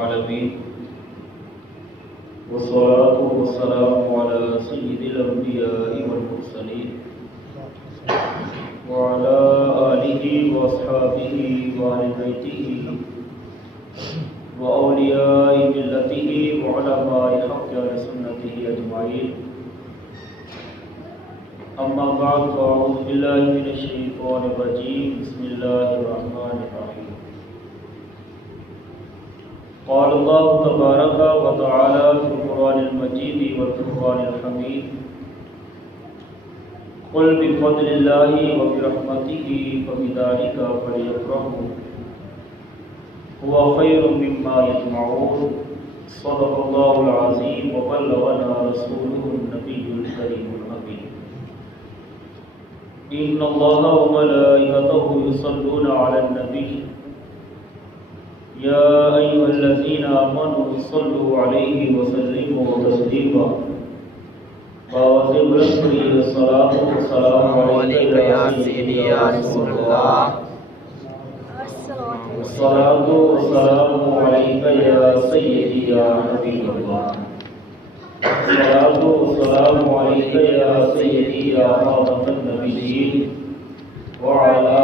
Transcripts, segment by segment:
العالمين والصلاة والسلام على سيد الأنبياء والمرسلين وعلى آله وأصحابه وأهل بيته وأولياء ملته وعلماء الحق على سنته أجمعين. أما بعد فأعوذ بالله من الشيطان الرجيم. بسم الله الرحمن الرحيم. قال الله تبارك وتعالى في القرآن المجيد والفرقان الحميد: قل بفضل الله وبرحمته فبذلك فليفرحوا هو خير مما يجمعون. صدق الله العظيم وبلغنا رسوله النبي الكريم الأمين. إن الله وملائكته يصلون على النبي يا أيها الذين آمنوا صلوا عليه وسلموا تسليما. واجب رسول الصلاة والسلام عليك يا سيدي يا رسول الله. الصلاة والسلام عليك يا سيدي يا حبيب الله. الصلاة والسلام عليك يا سيدي يا خاتم النبيين وعلى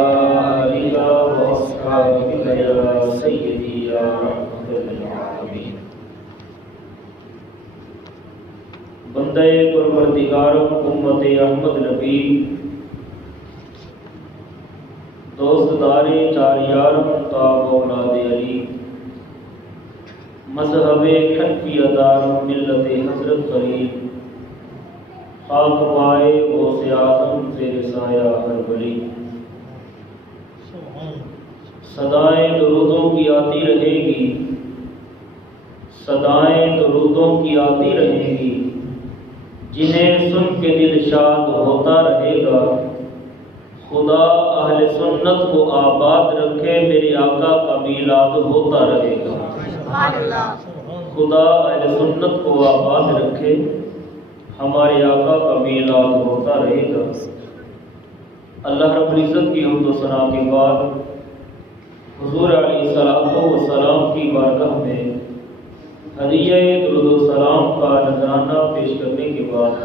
آلك وأصحابك يا سيدي يا رحمة للعالمين. بندہ پروردگارم امت احمد نبی دوست دار چار یارم تاب اولاد علی مذہب حنفی دار ملت حضرت قریب خاک پائے غوث اعظم زیر سایہ ہر ولی. صدائیں درودوں کی آتی رہے گی، صدائیں درودوں کی آتی رہیں گی، جنہیں سن کے دل شاد ہوتا رہے گا. خدا اہل سنت کو آباد رکھے، میرے آقا کا میلاد ہوتا رہے گا. خدا اہل سنت کو آباد رکھے، ہمارے آقا کا میلاد ہوتا رہے گا. اللہ رب العزت کی حمد و ثنا کے بعد حضور علیہ السلام کی بارگاہ میں ہدیہ درود و سلام کا نذرانہ پیش کرنے کے بعد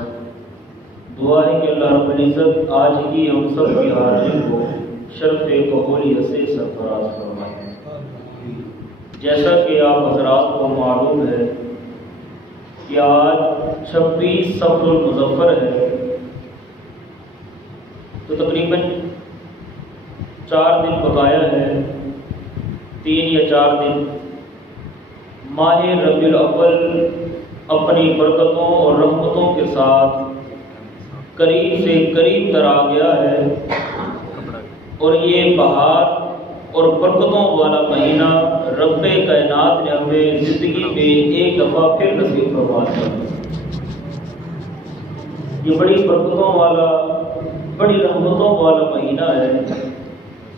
دعا ہے کہ اللہ رب العزت آج کی ہم سب کے حاضرین کو شرف قبولیت سے سرفراز فرمائے. جیسا کہ آپ حضرات کو معلوم ہے کہ آج 26 صفر المظفر ہے، تو تقریباً 4 دن بقایا ہے، 3 یا 4 دن. ماہ ربیع الاول اپنی برکتوں اور رحمتوں کے ساتھ قریب سے قریب تر آ گیا ہے، اور یہ بہار اور برکتوں والا مہینہ رب کائنات نے ہمیں زندگی میں ایک دفعہ پھر نصیب فرما دیا. یہ بڑی برکتوں والا، بڑی رحمتوں والا مہینہ ہے.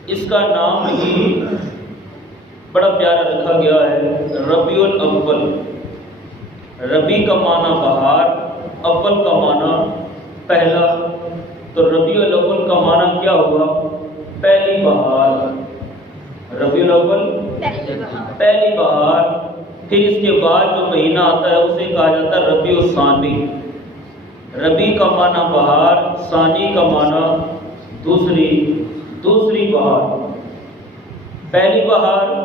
اس کا نام ہی بڑا پیارا رکھا گیا ہے، ربیع الاول. ربیع کا معنی بہار، اول کا معنی پہلا، تو ربیع الاول کا معنی کیا ہوا؟ پہلی بہار. ربیع الاول پہلی بہار. پھر اس کے بعد جو مہینہ آتا ہے اسے کہا جاتا ہے ربیع الثانی. ربیع کا معنی بہار، ثانی کا معنی دوسری بہار. پہلی بہار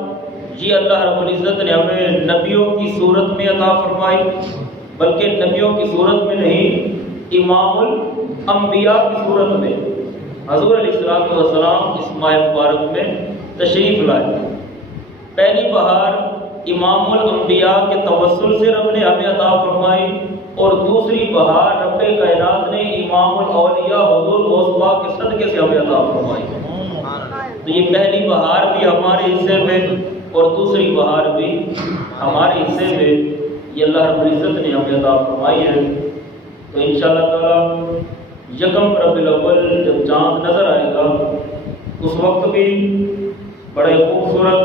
یہ اللہ رب العزت نے ہمیں نبیوں کی صورت میں عطا فرمائی، بلکہ نبیوں کی صورت میں نہیں، امام الانبیاء کی صورت میں حضور علیہ السلام اس ماہ مبارک میں تشریف لائے. پہلی بہار امام الانبیاء کے توسل سے رب نے ہمیں عطا فرمائی، اور دوسری بہار رب کائنات نے امام الاولیاء حضور غوث پاک کے صدقے سے ہمیں عطا فرمائی. تو یہ پہلی بہار بھی ہمارے حصے میں اور دوسری بہار بھی ہمارے حصے میں یہ اللہ رب العزت نے ہمیں عطا فرمائی ہے. تو انشاءاللہ تعالی یکم ربیع الاول جب چاند نظر آئے گا اس وقت بھی بڑے خوبصورت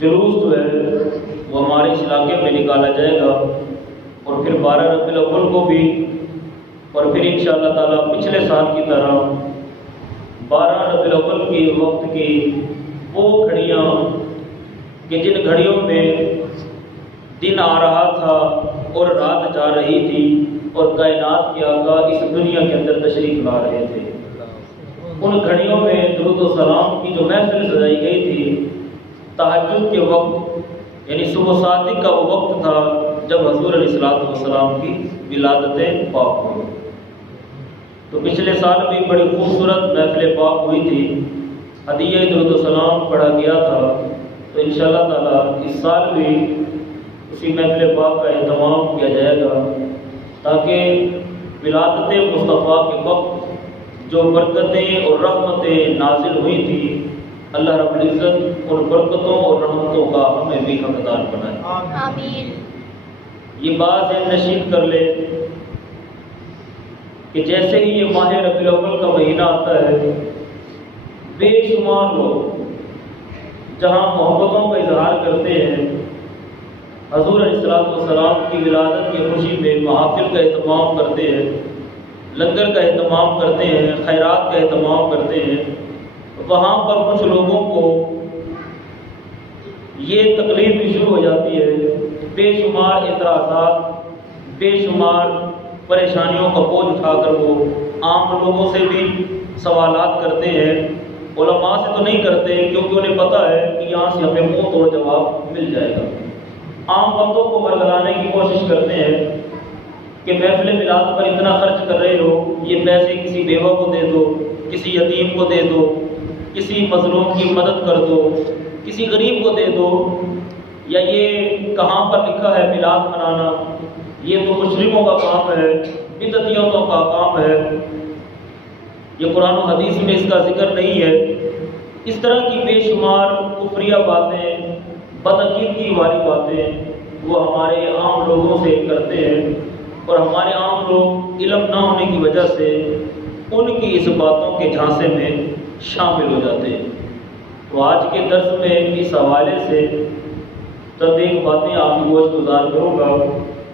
جلوس جو ہے وہ ہمارے اس علاقے میں نکالا جائے گا، اور پھر 12 ربیع الاول کو بھی، اور پھر انشاءاللہ تعالی پچھلے سال کی طرح 12 ربیع الاول کے وقت کی وہ گھڑیاں کہ جن گھڑیوں میں دن آ رہا تھا اور رات جا رہی تھی اور کائنات کے آقا اس دنیا کے اندر تشریف لا رہے تھے، ان گھڑیوں میں درود و سلام کی جو محفل سجائی گئی تھی، تہجد کے وقت یعنی صبح صادق کا وہ وقت تھا جب حضور علیہ السلام کی ولادت پاک ہوئی۔ تو پچھلے سال بھی بڑی خوبصورت محفل پاک ہوئی تھی، ہدیہ درود و سلام پڑھا گیا تھا، تو انشاءاللہ تعالی اس سال بھی اسی محفل پاک کا اہتمام کیا جائے گا، تاکہ ولادت مصطفیٰ کے وقت جو برکتیں اور رحمتیں نازل ہوئی تھی، اللہ رب العزت ان برکتوں اور رحمتوں کا ہمیں بھی حقدار بنائے، آمین۔ یہ بات ہے نشید کر لے کہ جیسے ہی یہ ماہ ربیع الاول کا مہینہ آتا ہے، بے شمار لوگ جہاں محبتوں کا اظہار کرتے ہیں، حضور علیہ السلام کی ولادت کی خوشی میں محافل کا اہتمام کرتے ہیں، لنگر کا اہتمام کرتے ہیں، خیرات کا اہتمام کرتے ہیں، وہاں پر کچھ لوگوں کو یہ تکلیف بھی شروع ہو جاتی ہے، بے شمار اعتراضات، بے شمار پریشانیوں کا بوجھ اٹھا کر وہ عام لوگوں سے بھی سوالات کرتے ہیں، علماء سے تو نہیں کرتے کیونکہ انہیں پتہ ہے کہ یہاں سے ہمیں منہ توڑ جواب مل جائے گا۔ عام بندوں کو ورگلانے کی کوشش کرتے ہیں کہ محفل میلاد پر اتنا خرچ کر رہے ہو، یہ پیسے کسی بیوہ کو دے دو، کسی یتیم کو دے دو، کسی مظلوم کی مدد کر دو، کسی غریب کو دے دو، یا یہ کہاں پر لکھا ہے میلاد منانا، یہ تو مجرموں کا کام ہے، بدعتیوں کا کام ہے، یہ قرآن و حدیث میں اس کا ذکر نہیں ہے۔ اس طرح کی بے شمار کفریہ باتیں، بدعقیدگی والی باتیں وہ ہمارے عام لوگوں سے کرتے ہیں، اور ہمارے عام لوگ علم نہ ہونے کی وجہ سے ان کی اس باتوں کے جھانسے میں شامل ہو جاتے ہیں۔ تو آج کے درس میں اس حوالے سے چند ایک باتیں آپ کی گوش گزار کروں گا،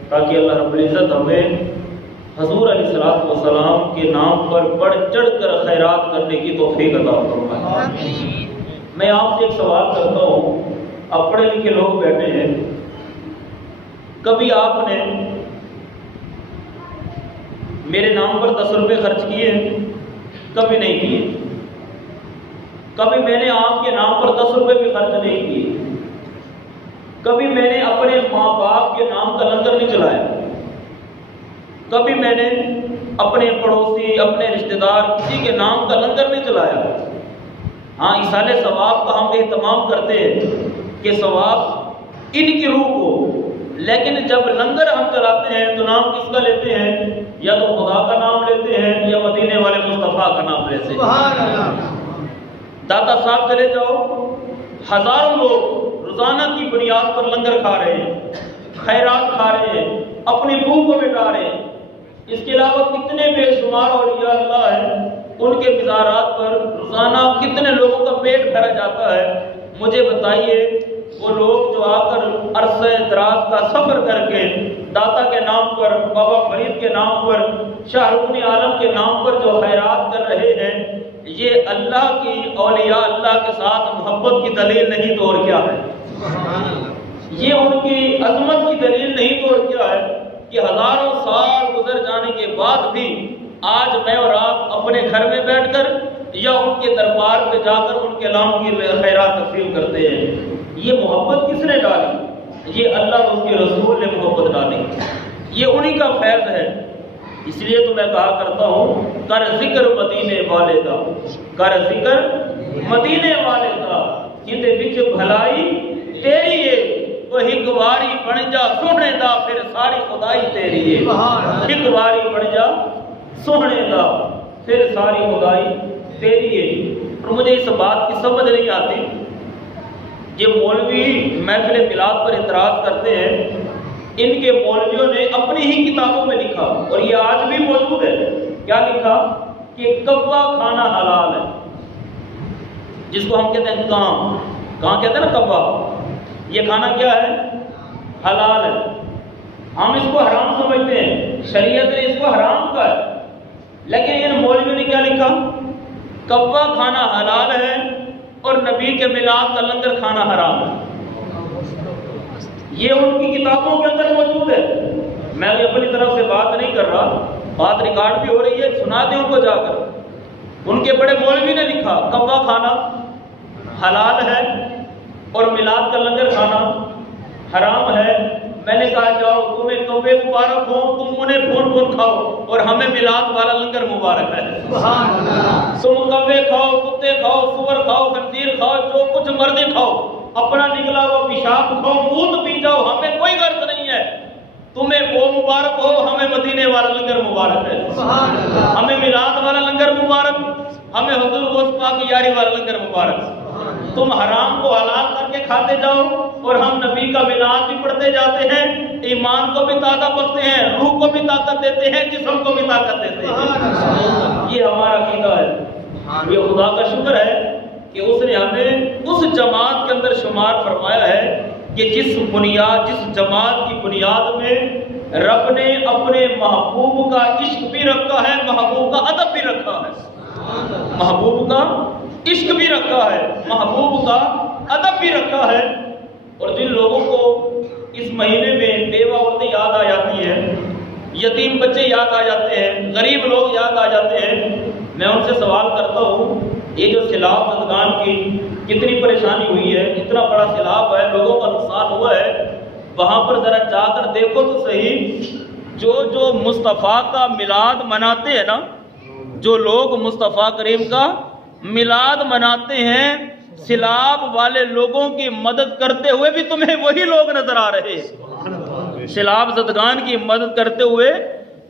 تاکہ اللہ رب العزت ہمیں حضور علیہ السلام کے نام پر بڑھ چڑھ کر خیرات کرنے کی توفیق عطا فرمائے۔ میں آپ سے ایک سوال کرتا ہوں، آپ پڑھے لکھے لوگ بیٹھے ہیں، کبھی آپ نے میرے نام پر 10 روپے خرچ کیے ہیں؟ کبھی نہیں کیے۔ کبھی میں نے آپ کے نام پر 10 روپے بھی خرچ نہیں کیے۔ کبھی میں نے اپنے ماں باپ کے نام کا لنگر نہیں چلایا۔ کبھی میں نے اپنے پڑوسی، اپنے رشتہ دار، کسی کے نام کا لنگر نہیں چلایا۔ ہاں، ایصال ثواب کا ہم اہتمام کرتے ہیں کہ ثواب ان کی روح کو، لیکن جب لنگر ہم چلاتے ہیں تو نام کس کا لیتے ہیں؟ یا تو خدا کا نام لیتے ہیں یا مدینے والے مصطفیٰ کا نام لیتے ہیں۔ سبحان اللہ۔ داتا صاحب چلے جاؤ، ہزاروں لوگ روزانہ کی بنیاد پر لنگر کھا رہے ہیں، خیرات کھا رہے ہیں، اپنی بھوک کو مٹا رہے ہیں۔ اس کے علاوہ کتنے بے شمار اولیاء اللہ ہیں، ان کے مزارات پر روزانہ کتنے لوگوں کا پیٹ بھرا جاتا ہے۔ مجھے بتائیے، وہ لوگ جو آ کر عرصہ دراز کا سفر کر کے داتا کے نام پر، بابا فرید کے نام پر، شاہ رکن عالم کے نام پر جو خیرات کر رہے ہیں، یہ اللہ کی اولیاء اللہ کے ساتھ محبت کی دلیل نہیں تو اور کیا ہے؟ یہ ان کی عظمت کی دلیل نہیں تو اور کیا ہے کہ ہزاروں سال گزر جانے کے بعد بھی آج میں اور آپ اپنے گھر میں بیٹھ کر یا ان کے دربار پہ جا کر ان کے نام کی خیرات تقسیم کرتے ہیں۔ یہ محبت کس نے ڈالی؟ یہ اللہ اور اس کے رسول نے محبت ڈالی، یہ انہی کا فیض ہے۔ اس لیے تو میں کہا کرتا ہوں، کر ذکر مدینے والے دا، کر ذکر مدینے والے دا، جندے بچ بھلائی تیری ہے، وہ ہک واری بن جا سونے دا، پھر ساری خدائی تیری ہے۔ ہک واری بن جا سونے دا، پھر ساری خدائی تیری ہے۔ اور مجھے اس بات کی سمجھ نہیں آتی، یہ مولوی محفل میلاد پر اعتراض کرتے ہیں، ان کے مولویوں نے اپنی ہی کتابوں میں لکھا، اور یہ آج بھی موجود ہے، کیا لکھا کہ کبا کھانا حلال ہے، جس کو ہم کہتے ہیں کہاں کہتے ہیں نا کبا، یہ کھانا کیا ہے؟ حلال ہے۔ ہم اس کو حرام سمجھتے ہیں، شریعت نے اس کو حرام کہا ہے، لیکن ان مولویوں نے کیا لکھا؟ کبا کھانا حلال ہے اور نبی کے میلاد کا لنگر کھانا حرام ہے۔ یہ ان کی کتابوں کے اندر موجود ہے. میں اپنی طرف سے بات نہیں کر رہا، بات ریکارڈ بھی ہو رہی ہے، سنا دیں ان کو جا کر. ان کے بڑے مولوی نے لکھا کوا کھانا حلال ہے اور میلاد کا لنگر کھانا حرام ہے. میں نے کہا جاؤ تمہیں کوے مبارک ہو، تم انہیں بھون بھون کھاؤ اور ہمیں میلاد والا لنگر مبارک ہے. تم کوے کھاؤ، کتے کھاؤ، سور کھاؤ، خنزیر کھاؤ، جو کچھ مرضی کھاؤ، اپنا نکلا ہوا پیشاب کھاؤ، مونت پی جاؤ، ہمیں کوئی غرض نہیں ہے. تمہیں وہ مبارک ہو، ہمیں مدینے والا لنگر مبارک ہے. ہمیں میلاد والا لنگر مبارک، ہمیں حضور غوث پاک کی یاری والا لنگر مبارک. تم حرام کو حلال کر کے کھاتے جاؤ اور ہم نبی کا میلاد بھی پڑھتے جاتے ہیں، ایمان کو بھی تازہ بخشتے ہیں، روح کو بھی طاقت دیتے ہیں، جسم کو بھی طاقت دیتے ہیں. یہ ہمارا عقیدہ ہے. یہ خدا کا شکر ہے کہ اس نے ہمیں اس جماعت کے اندر شمار فرمایا ہے کہ جس جماعت کی بنیاد میں رب نے اپنے محبوب کا عشق بھی رکھا ہے، محبوب کا ادب بھی رکھا ہے. محبوب کا عشق بھی رکھا ہے، محبوب کا ادب بھی رکھا ہے. اور جن لوگوں کو اس مہینے میں بیوہ عورتیں یاد آ جاتی ہیں، یتیم بچے یاد آ جاتے ہیں، غریب لوگ یاد آ جاتے ہیں، میں ان سے سوال کرتا ہوں یہ جو سیلاب زدگان کی کتنی پریشانی ہوئی ہے، اتنا بڑا سیلاب ہے، لوگوں کا نقصان ہوا ہے، وہاں پر ذرا جا کر دیکھو تو صحیح. جو مصطفیٰ کا میلاد مناتے ہیں نا، جو لوگ مصطفیٰ کریم کا میلاد مناتے ہیں، سیلاب والے لوگوں کی مدد کرتے ہوئے بھی تمہیں وہی لوگ نظر آ رہے ہیں. سیلاب زدگان کی مدد کرتے ہوئے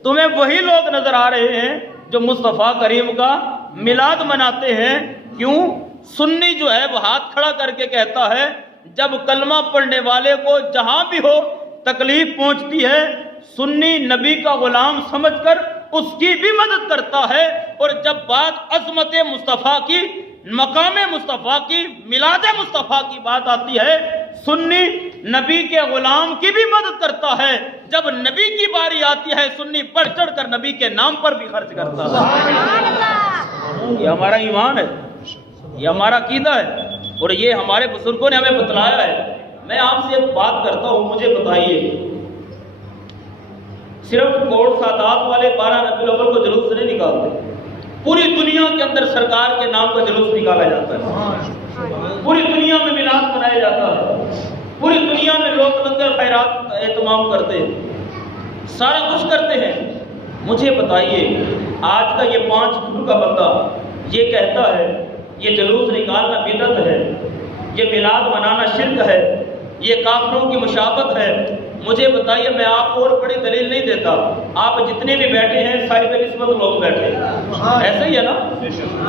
تمہیں وہی لوگ نظر آ رہے ہیں جو مصطفیٰ کریم کا میلاد مناتے ہیں. کیوں؟ سنی جو ہے وہ ہاتھ کھڑا کر کے کہتا ہے جب کلمہ پڑھنے والے کو جہاں بھی ہو تکلیف پہنچتی ہے، سنی نبی کا غلام سمجھ کر اس کی بھی مدد کرتا ہے. اور جب بات عظمت مصطفیٰ کی، مقام مصطفیٰ کی، میلاد مصطفیٰ کی بات آتی ہے، سنی نبی کے غلام کی بھی مدد کرتا ہے. جب نبی کی باری آتی ہے، سنی بڑھ چڑھ کر نبی کے نام پر بھی خرچ کرتا ہے. یہ ہمارا ایمان ہے، یہ ہمارا عقیدہ ہے، اور یہ ہمارے بزرگوں نے ہمیں بتلایا ہے. میں آپ سے ایک بات کرتا ہوں، مجھے بتائیے، صرف کوٹ سادات والے 12 ربیع الاول کو جلوس نہیں نکالتے، پوری دنیا کے اندر سرکار کے نام کا جلوس نکالا جاتا ہے، پوری دنیا میں میلاد منایا جاتا ہے، پوری دنیا میں لوگ لنگر خیرات کا اہتمام کرتے ہیں، سارا کچھ کرتے ہیں. مجھے بتائیے آج کا یہ 5 فٹ کا بندہ یہ کہتا ہے یہ جلوس نکالنا بدعت ہے، یہ میلاد منانا شرک ہے، یہ کافروں کی مشابہت ہے. مجھے بتائیے، میں آپ کو اور بڑی دلیل نہیں دیتا، آپ جتنے بھی بیٹھے ہیں صاحب نسبت لوگ بیٹھے ہیں، ایسے ہی ہے نا،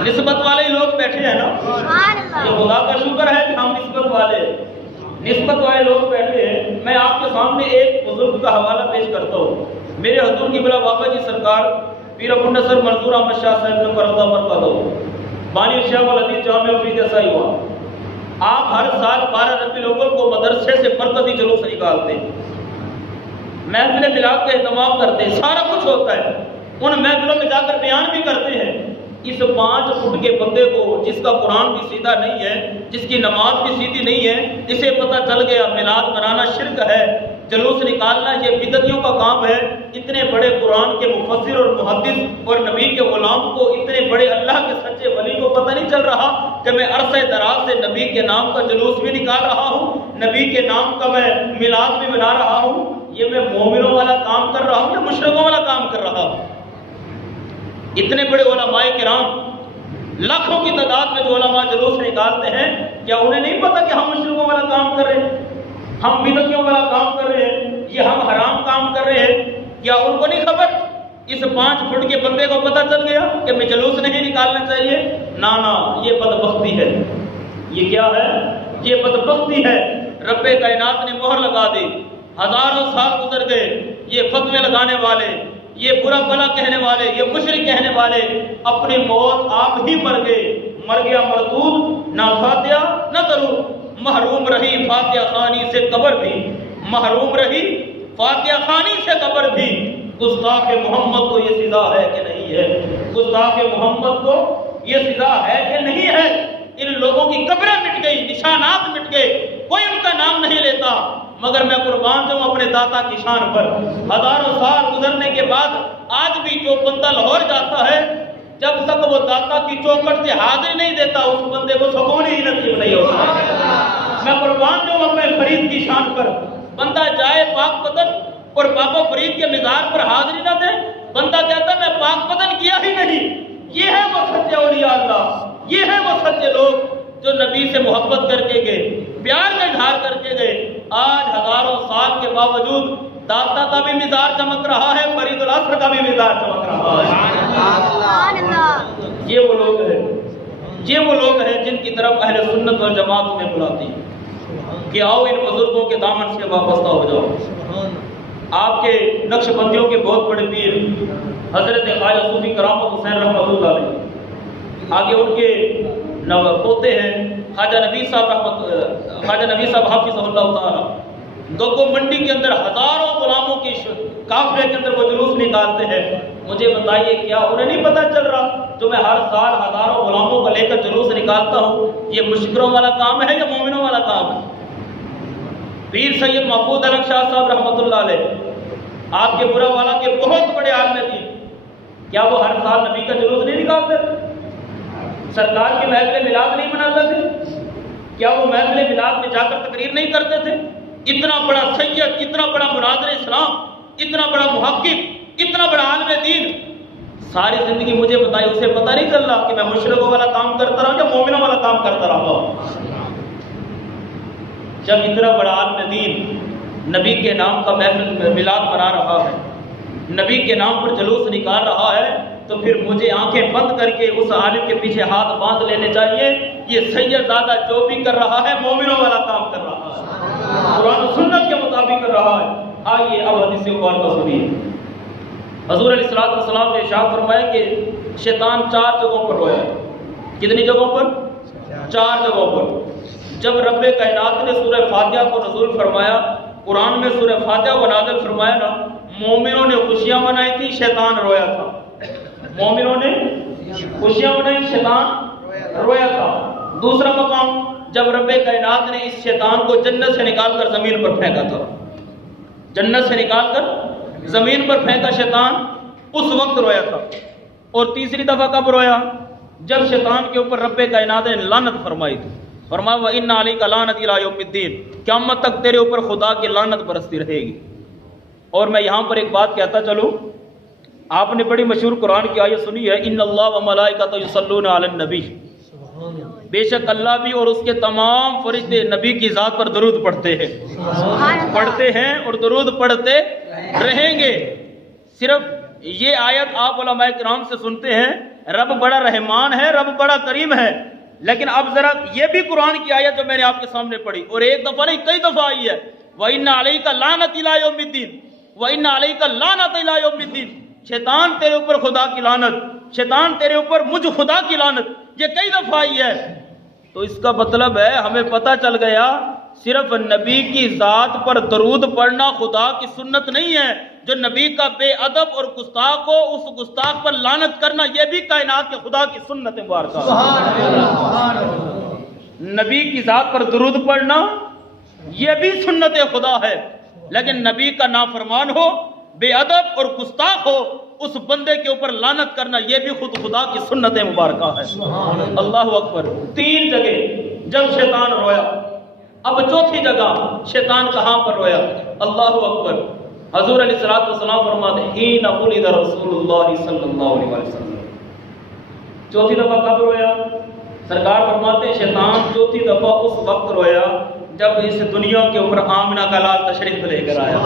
نسبت والے ہی لوگ بیٹھے ہیں نا. یہ خدا کا شکر ہے کہ ہم نسبت والے لوگ بیٹھے ہیں. میں آپ کے سامنے ایک بزرگ کا حوالہ پیش کرتا ہوں. میرے حضور کی بلا بابا جی سرکار پیر ابو نصر منظور احمد شاہ صاحب نے کردا مرکز بانی شیخ الحدیث جامع فرید ایسا ہی ہوا. آپ ہر سال 12 ربیع الاول کو مدرسے سے مرکزی جلوس نکالتے ہیں، محفل میلاد کا اہتمام کرتے ہیں، سارا کچھ ہوتا ہے. ان محفلوں میں جا کر بیان بھی کرتے ہیں. اس 5 فٹ کے بندے کو جس کا قرآن بھی سیدھا نہیں ہے، جس کی نماز بھی سیدھی نہیں ہے، اسے پتہ چل گیا میلاد منانا شرک ہے، جلوس نکالنا یہ بدعتیوں کا کام ہے. اتنے بڑے قرآن کے مفسر اور محدث اور نبی کے غلام کو، اتنے بڑے اللہ کے سچے ولی کو پتہ نہیں چل رہا کہ میں عرصہ دراز سے نبی کے نام کا جلوس بھی نکال رہا ہوں، نبی کے نام کا میں میلاد بھی منا رہا ہوں. یہ میں مومنوں والا کام کر رہا ہوں یا مشرکوں والا کام کر رہا ہوں؟ اتنے بڑے علماء کرام، لاکھوں کی تعداد میں جو علماء جلوس نکالتے ہیں، کیا انہیں نہیں پتا کہ ہم مشرکوں والا کام کر رہے ہیں، ہم بدعتیوں والا کام کر رہے ہیں، یہ ہم حرام کام کر رہے ہیں؟ کیا ان کو نہیں خبر؟ اس 5 فٹ کے بندے کو پتا چل گیا کہ میں جلوس نہیں نکالنا چاہیے؟ نا یہ بدبختی ہے. یہ کیا ہے؟ یہ بدبختی ہے. رب کائنات نے مہر لگا دی، ہزاروں سال گزر گئے، یہ فتوے لگانے والے، یہ برا بھلا کہنے والے، یہ مشرک کہنے والے اپنی موت آپ ہی مر گئے. مر گیا مردود، نہ فاتحہ نہ درود، محروم رہی فاتحہ خوانی سے قبر بھی، محروم رہی فاتحہ خوانی سے قبر بھی. گستاخ محمد کو یہ سزا ہے کہ نہیں ہے؟ گستاخ محمد کو یہ سزا ہے کہ نہیں ہے؟ ان لوگوں کی قبریں مٹ گئی، نشانات مٹ گئے، کوئی ان کا نام نہیں لیتا. مگر میں قربان جاؤں اپنے داتا کی شان پر. ہزاروں سال گزرنے کے بعد آج بھی جو بندہ لاہور جاتا ہے جب تک وہ داتا کی چوکھٹ سے حاضری نہیں دیتا اس بندے کو سکون ہی نصیب نہیں ہوتا. میں قربان جاؤں اپنے فرید کی شان پر. بندہ جائے پاک پتن اور بابا فرید کے مزار پر حاضری نہ دے, بندہ کہتا میں پاک پتن کیا ہی نہیں. یہ ہے وہ سچے اولیاء اللہ, یہ ہے وہ سچے لوگ جو نبی سے محبت کر کے گئے, پیار کا اظہار کر کے گئے. آج ہزاروں سال کے باوجود داتا کا بھی مزار چمک رہا ہے, فرید الاصغر کا بھی مزار چمک رہا ہے. یہ وہ لوگ ہیں, یہ وہ لوگ ہیں جن کی طرف اہل سنت والجماعت میں بلاتی ہے کہ آؤ ان بزرگوں کے دامن سے وابستہ ہو جاؤ. آپ کے نقش بندیوں کے بہت بڑے پیر حضرت خواجہ صوفی کرامت حسین رحمۃ اللہ علیہ, آگے ان کے پوتے ہیں خواجہ نبی صاحب حافظ اللہ تعالیٰ. گگو منڈی کے اندر ہزاروں غلاموں کی قافلے کے اندر وہ جلوس نکالتے ہیں. مجھے بتائیے کیا انہیں نہیں پتہ چل رہا جو میں ہر سال ہزاروں غلاموں کو لے کر جلوس نکالتا ہوں یہ مشکروں والا کام ہے یا مومنوں والا کام ہے؟ پیر سید محفوظ علق شاہ صاحب رحمۃ اللہ علیہ آپ کے برا والا کے بہت بڑے عالم دین, کیا وہ ہر سال نبی کا جلوس نہیں نکالتے؟ سرکار کے محفل میلاد نہیں مناتے تھے؟ کیا وہ محفل میلاد میں جا کر تقریر نہیں کرتے تھے؟ اتنا بڑا سید, اتنا بڑا مناظر اسلام, اتنا بڑا محقق, اتنا بڑا عالم دین, ساری زندگی مجھے بتائی اسے پتہ نہیں چل رہا کہ میں مشرکوں والا کام کرتا رہا یا مومنوں والا کام کرتا رہا. جب اتنا بڑا عالم دین نبی کے نام کا محفل میلاد منا رہا ہے, نبی کے نام پر جلوس نکال رہا ہے, تو پھر مجھے آنکھیں بند کر کے اس عالم کے پیچھے ہاتھ باندھ لینے چاہیے. یہ سید زادہ جو بھی کر رہا ہے مومنوں والا کام کر رہا ہے, قرآن و سنت کے مطابق کر رہا ہے. آئیے اب حدیث مبارکہ سنیے. حضور علیہ السلام نے ارشاد فرمایا کہ شیطان 4 جگہوں پر رویا ہے. کتنی جگہوں پر؟ 4 جگہوں پر. جب رب کائنات نے سورہ فاتحہ کو نزول فرمایا, قرآن میں سورہ فاتحہ کو نازل فرمایا نا, مومنوں نے خوشیاں منائی تھی, شیطان رویا تھا. مومنوں نے خوشیاں منائی, شیطان رویا تھا. دوسرا مقام جب رب کائنات نے اس شیطان کو جنت سے نکال کر زمین پر پھینکا تھا, جنت سے نکال کر زمین پر پھینکا شیطان, اس وقت رویا تھا. اور تیسری دفعہ کب رویا؟ جب شیطان کے اوپر رب کائنات نے لعنت فرمائی تھی. فرمایا وَإِنَّ عَلَيْكَ لَعْنَتِي إِلَىٰ يَوْمِ الدِّينِ, قیامت تک تیرے اوپر خدا کی لعنت برستی رہے گی. اور میں یہاں پر ایک بات کہتا چلوں, آپ نے بڑی مشہور قرآن کی آیت سنی ہے, إِنَّ اللَّهَ وَمَلَائِكَتَهُ يُصَلُّونَ عَلَى النَّبِيِّ, بے شک اللہ بھی اور اس کے تمام فرشتے نبی کی ذات پر درود پڑھتے ہیں اور درود پڑھتے رہیں گے. صرف یہ آیت آپ علماء کرام سے سنتے ہیں, رب بڑا رحمان ہے, رب بڑا کریم ہے, لیکن اب ذرا یہ بھی قرآن کی آیت جو میں نے آپ کے سامنے پڑھی, اور ایک دفعہ نہیں کئی دفعہ آئی ہے, وَإِنَّ عَلَيْكَ لَعْنَتِ إِلَىٰ يَوْمِ الدِّينِ, وَإِنَّ عَلَيْكَ لَعْنَتَ إِلَىٰ يَوْمِ الدِّينِ, شیطان تیرے اوپر خدا کی لعنت, شیطان تیرے اوپر مجھ خدا کی لعنت, یہ کئی دفعہ آئی ہے. تو اس کا مطلب ہے ہمیں پتہ چل گیا صرف نبی کی ذات پر درود پڑھنا خدا کی سنت نہیں ہے. جو نبی کا بے ادب اور گستاخ ہو اس گستاخ پر لعنت کرنا یہ بھی کائنات کے خدا کی سنت مبارکہ ہے. نبی کی ذات پر درود پڑھنا یہ بھی سنت خدا ہے, لیکن نبی کا نافرمان ہو, بے ادب اور گستاخ ہو, اس بندے کے اوپر لعنت کرنا یہ بھی خود خدا کی سنت مبارکہ ہے. اللہ اکبر. 3 جگہ جب شیطان رویا. اب چوتھی جگہ شیطان کہاں پر رویا؟ اللہ اکبر. حضور علیہ السلام فرماتے ہیں حین ولد رسول اللہ صلی اللہ علیہ وسلم. چوتھی دفعہ کب رویا؟ سرکار فرماتے ہیں شیطان چوتھی دفعہ اس وقت رویا جب اس دنیا کے اوپر آمنہ کا لال تشریف لے کر آیا.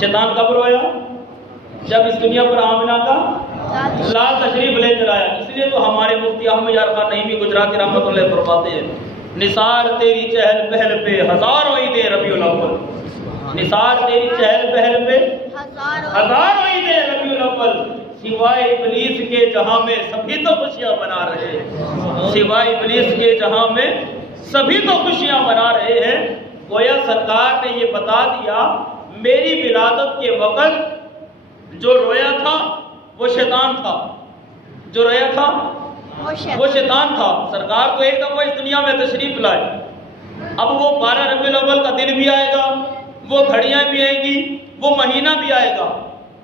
شیطان کب رویا؟ جب اس دنیا پر آمنہ کا لال تشریف لے کر آیا. اس لیے تو ہمارے مفتی احمد یار خان نعیمی گجراتی رحمۃ اللہ فرماتے ہیں نثار تیری چہل پہل پہ ہزاروں عید ربیع الاول. نثار تیری چہل پہل پہ ہزاروں عید ربیع الاول. سوائے ابلیس کے جہاں میں سبھی تو خوشیاں منا رہے ہیں. سوائے ابلیس کے جہاں میں سبھی تو خوشیاں منا رہے ہیں. گویا سرکار نے یہ بتا دیا میری ولادت کے وقت جو رویا تھا وہ شیطان تھا. جو رویا تھا وہ شیطان تھا. سرکار کو ایک دفعہ اس دنیا میں تشریف لائے, اب وہ 12 ربیع الاول کا دن بھی آئے گا، وہ گھڑیاں بھی آئیں گی، وہ مہینہ بھی آئے گا۔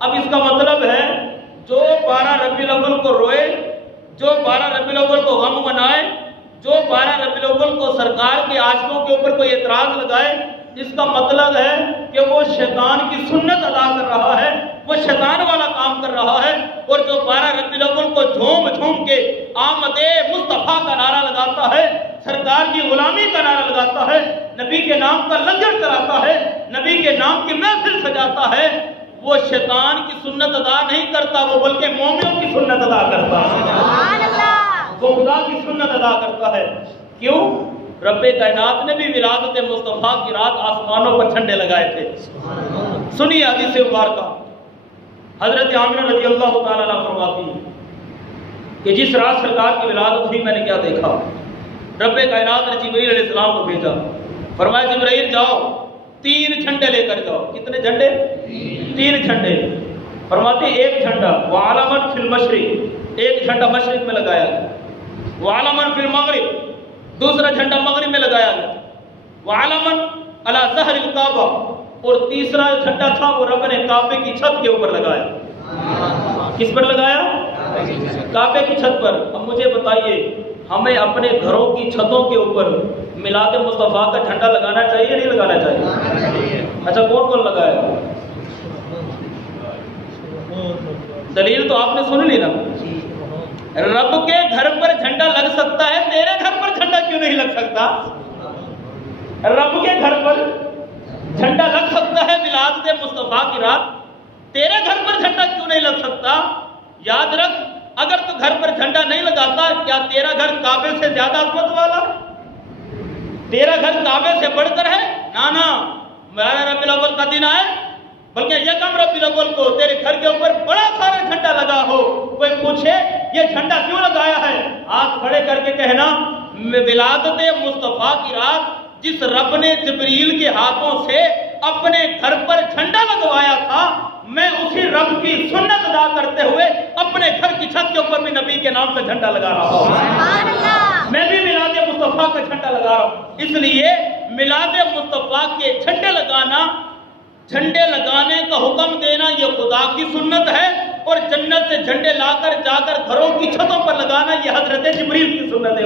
اب اس کا مطلب ہے جو 12 ربیع الاول کو روئے، جو 12 ربیع الاول کو غم منائے، جو 12 ربیع الاول کو سرکار کے عاشقوں کے اوپر کوئی اعتراض لگائے، اس کا مطلب ہے کہ وہ شیطان کی سنت ادا کر رہا ہے، وہ شیطان والا کام کر رہا ہے۔ اور جو 12 ربیع الاول کو جھوم جھوم کے آمد مصطفیٰ کا نعرہ لگاتا ہے، سرکار کی غلامی کا نعرہ لگاتا ہے، نبی کے نام کا لنگر کراتا ہے، نبی کے نام کی محفل سجاتا ہے، وہ شیطان کی سنت ادا نہیں کرتا، وہ بلکہ مومنوں کی سنت ادا کرتا ہے، وہ خدا کی سنت ادا کرتا ہے۔ کیوں؟ رب کائنات نے بھی ولادت مصطفیٰ کی رات آسمانوں پر جھنڈے لگائے تھے۔ سنیے حدیث مبارکہ، حضرت عامرہ رضی اللہ تعالیٰ عنہ فرماتی ہے کہ جس رات سرکار کی ولادت ہوئی میں نے کیا دیکھا؟ رب کائنات نے جبرائیل علیہ السلام کو بھیجا، فرمایا جبرائیل جاؤ 3 جھنڈے لے کر جاؤ۔ کتنے جھنڈے؟ 3 جھنڈے۔ فرماتے ایک جھنڈا وعلمًا فی المشرق، ایک جھنڈا مشرق میں لگایا گیا، وعلمًا فی المغرب، دوسرا جھنڈا مغرب میں لگایا گیا، وعلمًا علی ظہر الکعبہ، اور تیسرا جھنڈا تھا وہ رب نے کعبے کی چھت کے اوپر لگایا۔ کس پر لگایا؟ کعبے کی چھت پر۔ اب مجھے بتائیے ہمیں اپنے گھروں کی چھتوں کے اوپر میلاد مصطفیٰ کا جھنڈا لگانا چاہیے یا نہیں لگانا چاہیے؟ اچھا کون کون لگایا؟ دلیل تو آپ نے سن لی نا۔ رب کے گھر پر جھنڈا لگ سکتا ہے، تیرے گھر پر جھنڈا کیوں نہیں لگ سکتا؟ رب کے گھر پر جھنڈا لگ سکتا ہے ولادت مصطفیٰ کی رات، تیرے گھر پر جھنڈا کیوں نہیں لگ سکتا؟ یاد رکھ، اگر تو گھر پر جھنڈا نہیں لگاتا، کیا تیرا گھر کعبے سے زیادہ عظمت والا؟ تیرا گھر کعبے سے بڑھ کر ہے؟ نا، 12 ربیع الاول کا دن آئے، بلکہ یکم ربیع الاول کو تیرے گھر کے اوپر بڑا سارا جھنڈا لگا ہو، کوئی پوچھے یہ جھنڈا کیوں لگایا ہے، ہاتھ کھڑے کر کے کہنا ولادت مصطفیٰ کی رات جس رب نے جبریل کے ہاتھوں سے اپنے گھر پر جھنڈا لگوایا تھا، میں اسی رب کی سنت ادا کرتے ہوئے اپنے گھر کی چھت کے اوپر بھی نبی کے نام کا جھنڈا لگا رہا ہوں، میں بھی میلاد مصطفیٰ کا جھنڈا لگا رہا ہوں۔ اس لیے میلاد مصطفیٰ کے جھنڈے لگانے کا حکم دینا یہ خدا کی سنت ہے، اور جنت سے جھنڈے لا کر جا کر گھروں کی چھتوں پر لگانا یہ حضرت جبریل کی سنت ہے۔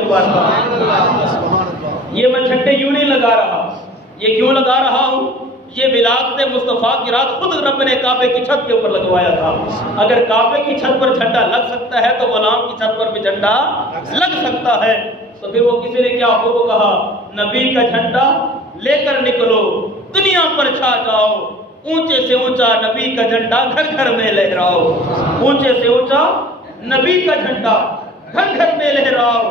یہ میں جھنڈے یوں نہیں لگا رہا، یہ کیوں لگا رہا ہوں؟ یہ ولادت مصطفیٰ کی رات خود رب نے کعبے کی چھت کے اوپر لگوایا تھا۔ اگر کعبے کی چھت پر جھنڈا لگ سکتا ہے تو غلام کی چھت پر بھی جھنڈا لگ سکتا ہے۔ تو پھر وہ کسی نے کیا حکم کہا؟ نبی کا جھنڈا لے کر نکلو، دنیا پر چھا جاؤ، اونچے سے اونچا نبی کا جھنڈا گھر گھر میں لہراؤ، اونچے سے اونچا نبی کا جھنڈا گھر گھر میں لہراؤ،